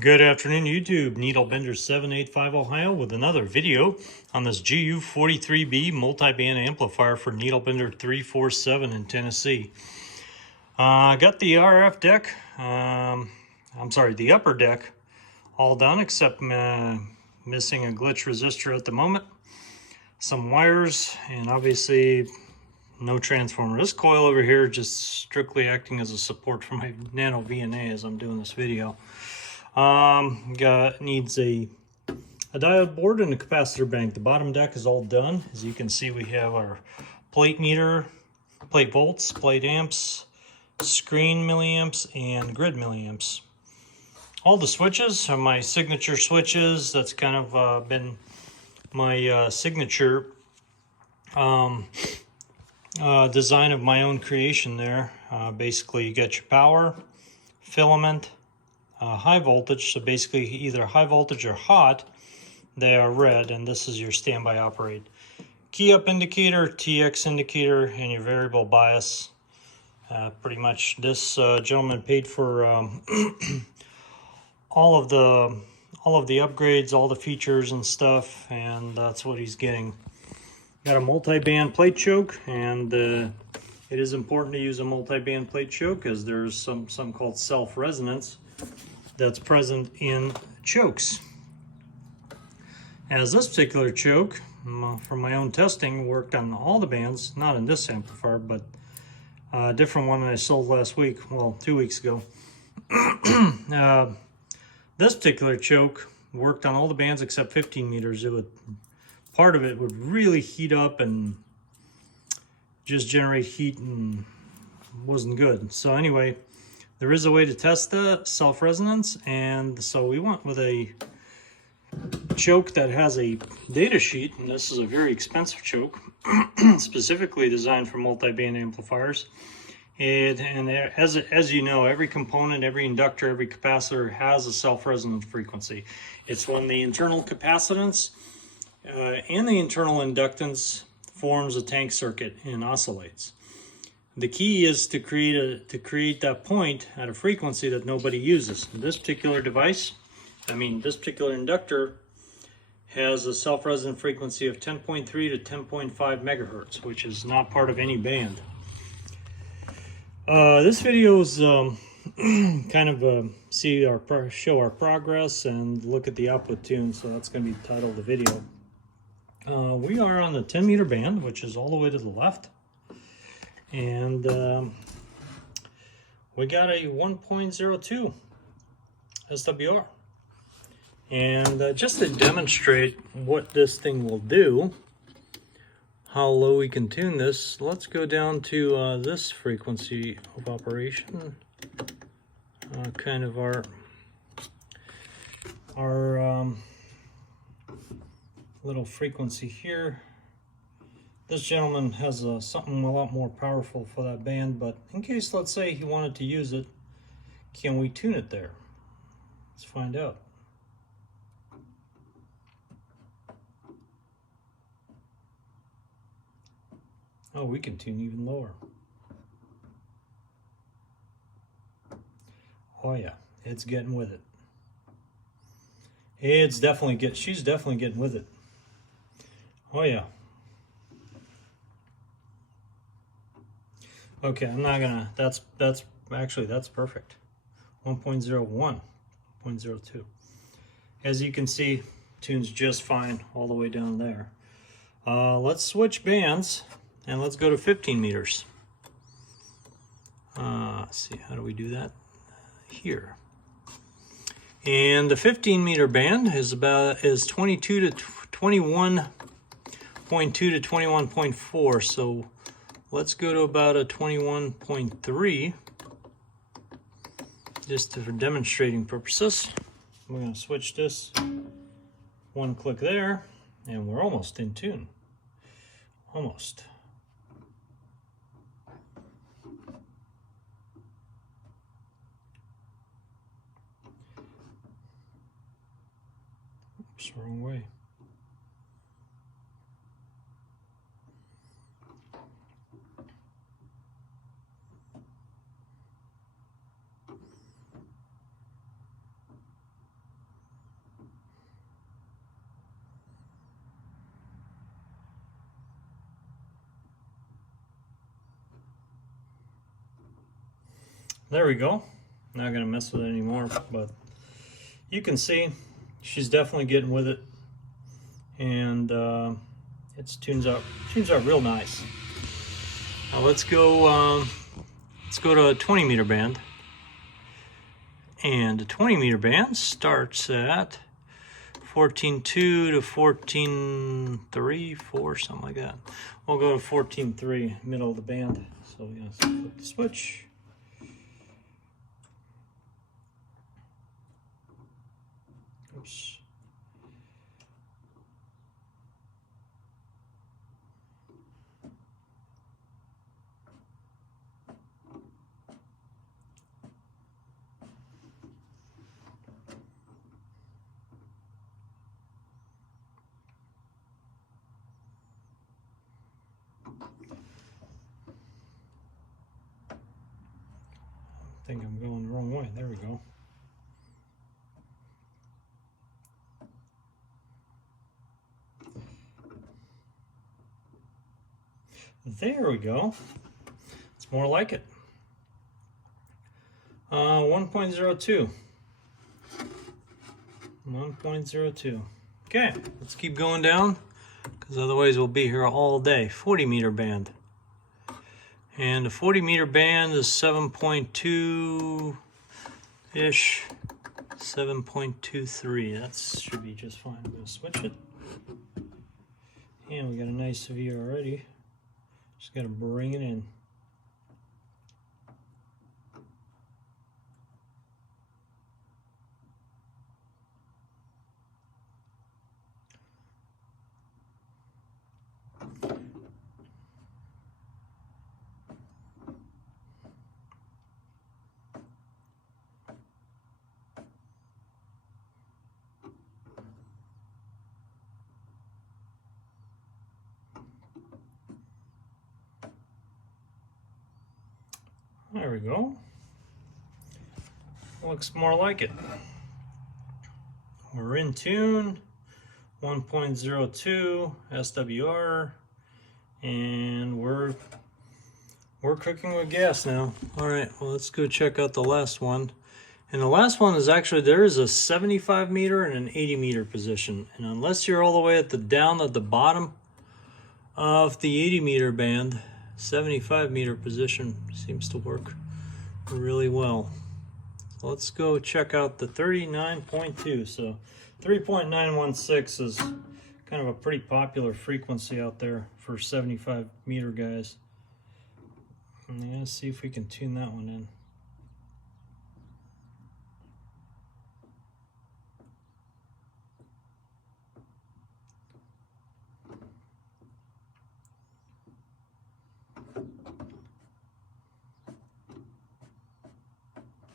Good afternoon, YouTube. Needlebender785 Ohio with another video on this Gu43b multi-band amplifier for Needlebender347 in Tennessee. I got the RF deck, the upper deck all done except missing a glitch resistor at the moment, some wires, and obviously no transformer. This coil over here just strictly acting as a support for my nano VNA as I'm doing this video. Needs a diode board and a capacitor bank. The bottom deck is all done. As you can see, we have our plate meter, plate volts, plate amps, screen milliamps, and grid milliamps. All the switches are my signature switches. That's kind of been my signature design of my own creation there. Basically, you get your power, filament, high voltage, so basically either high voltage or hot, they are red, and this is your standby operate. Key up indicator, TX indicator, and your variable bias. Pretty much this gentleman paid for all of the upgrades, all the features and stuff, and that's what he's getting. Got a multi-band plate choke, and it is important to use a multi-band plate choke because there's some called self-resonance that's present in chokes. As this particular choke, from my own testing, worked on all the bands, not in this amplifier, but a different one that I sold last week, well, 2 weeks ago. This particular choke worked on all the bands except 15 meters. Part of it would really heat up and just generate heat and wasn't good. So anyway, there is a way to test the self-resonance, and so we went with a choke that has a data sheet, and this is a very expensive choke, specifically designed for multi-band amplifiers. As you know, every component, every inductor, every capacitor has a self-resonant frequency. It's when the internal capacitance and the internal inductance forms a tank circuit and oscillates. The key is to create that point at a frequency that nobody uses. This particular device, this particular inductor, has a self-resonant frequency of 10.3 to 10.5 megahertz, which is not part of any band. This video is kind of show our progress and look at the output tune, so that's going to be the title of the video. We are on the 10 meter band, which is all the way to the left. And we got a 1.02 SWR. And just to demonstrate what this thing will do, how low we can tune this, let's go down to this frequency of operation. Kind of our little frequency here. This gentleman has something a lot more powerful for that band, but in case, let's say, he wanted to use it, can we tune it there? Let's find out. Oh, we can tune even lower. Oh yeah, it's getting with it. She's definitely getting with it. Oh yeah. Okay, I'm not gonna, that's perfect. 1.01, 0.02. As you can see, tunes just fine all the way down there. Let's switch bands and let's go to 15 meters. Let's see, how do we do that? Here. And the 15 meter band is 22 to 21.2 to 21.4, so let's go to about a 21.3, just for demonstrating purposes. We're going to switch this, one click there, and we're almost in tune. Almost. Oops, wrong way. There we go. Not gonna mess with it anymore, but you can see she's definitely getting with it, and it tunes out real nice. Now let's go to a 20 meter band, and the 20 meter band starts at 14.2 to 14.3, 4, something like that. We'll go to 14.3, middle of the band. So we're gonna flip the switch. Oops. I think I'm going the wrong way. There we go. There we go. It's more like it. 1.02. 1.02. Okay, let's keep going down, because otherwise we'll be here all day. 40 meter band. And the 40 meter band is 7.2-ish. 7.23. That should be just fine. I'm going to switch it. And we got a nice V already. Just got to bring it in. There we go. Looks more like it. We're in tune. 1.02 SWR, and we're cooking with gas now. All right, well, let's go check out the last one. And the last one is actually, there is a 75 meter and an 80 meter position. And unless you're all the way down at the bottom of the 80 meter band, 75 meter position seems to work really well. So let's go check out the 39.2. So 3.916 is kind of a pretty popular frequency out there for 75 meter guys. And I'm gonna see if we can tune that one in.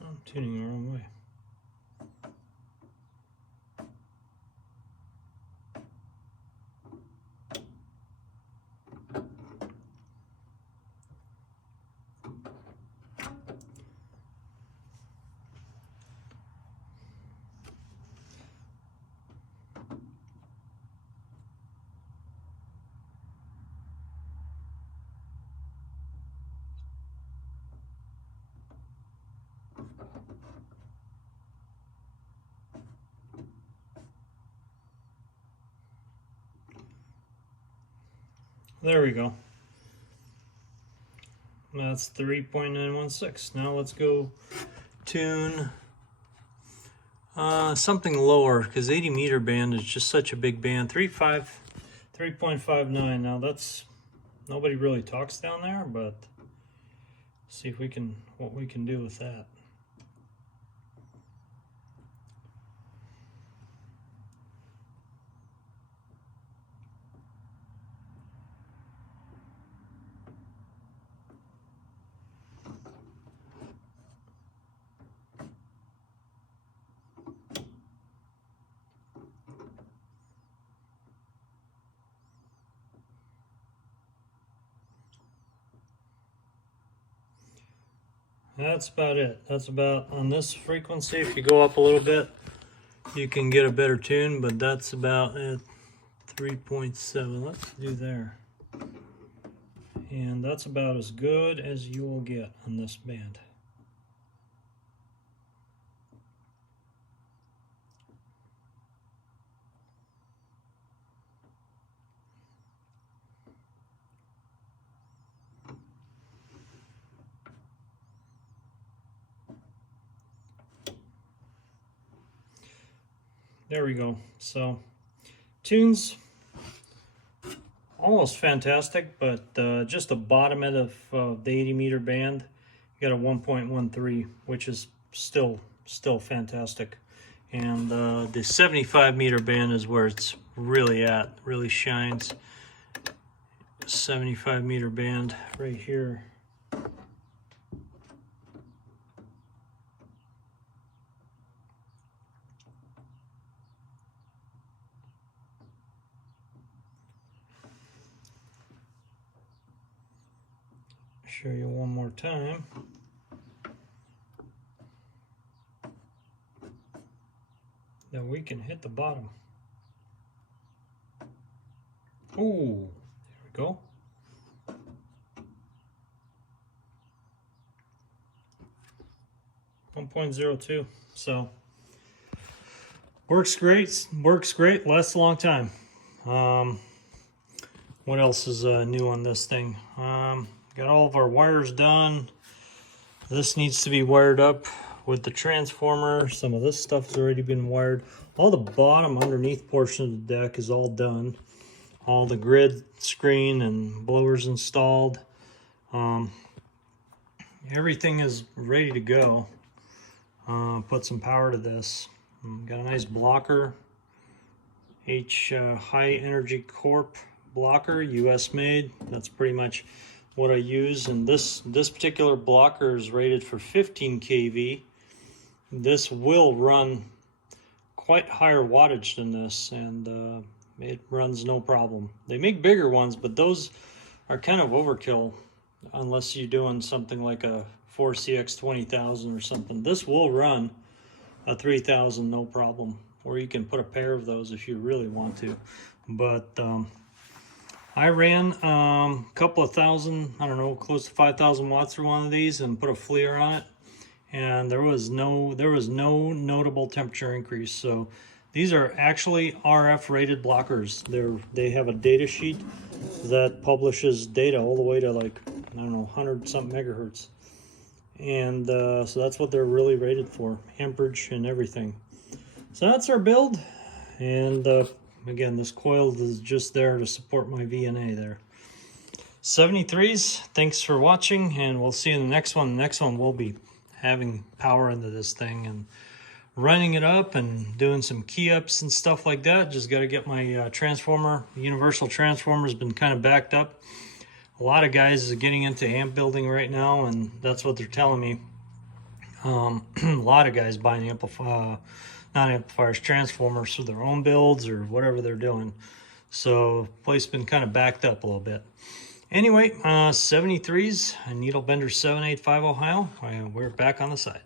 I'm tuning the wrong way. There we go. That's 3.916. Now let's go tune something lower, because 80 meter band is just such a big band. 3.59. Now that's, nobody really talks down there, but see if we can, what we can do with that. That's about it. That's about, on this frequency, if you go up a little bit, you can get a better tune, but that's about it. 3.7. Let's do there. And that's about as good as you will get on this band. There we go. So tunes almost fantastic, but just the bottom end of the 80 meter band, you got a 1.13, which is still fantastic. And the 75 meter band is where it's really at, really shines. 75 meter band right here. Show you one more time. Then we can hit the bottom. Ooh, there we go. .02. So works great. Lasts a long time. What else is new on this thing? Got all of our wires done. This needs to be wired up with the transformer. Some of this stuff has already been wired. All the bottom underneath portion of the deck is all done. All the grid screen and blowers installed. Everything is ready to go. Put some power to this. Got a nice blocker. High Energy Corp blocker, US made. That's pretty much what I use. And this particular blocker is rated for 15 kV. This will run quite higher wattage than this, and it runs no problem. They make bigger ones, but those are kind of overkill unless you're doing something like a 4CX 20,000 or something. This will run a 3,000 no problem, or you can put a pair of those if you really want to. But I ran a couple of thousand, I don't know, close to 5,000 watts through one of these and put a FLIR on it, and there was no notable temperature increase. So these are actually RF rated blockers. They have a data sheet that publishes data all the way to, like, I don't know, 100 something megahertz. And so that's what they're really rated for, amperage and everything. So that's our build. And again, this coil is just there to support my VNA there. 73s, thanks for watching, and we'll see you in the next one. The next one will be having power into this thing and running it up and doing some key ups and stuff like that. Just got to get my transformer, universal transformer has been kind of backed up. A lot of guys are getting into amp building right now, and that's what they're telling me. A lot of guys buying not amplifiers, transformers for their own builds or whatever they're doing. So place been kind of backed up a little bit. Anyway, 73s, Needle Bender 785 Ohio. We're back on the side.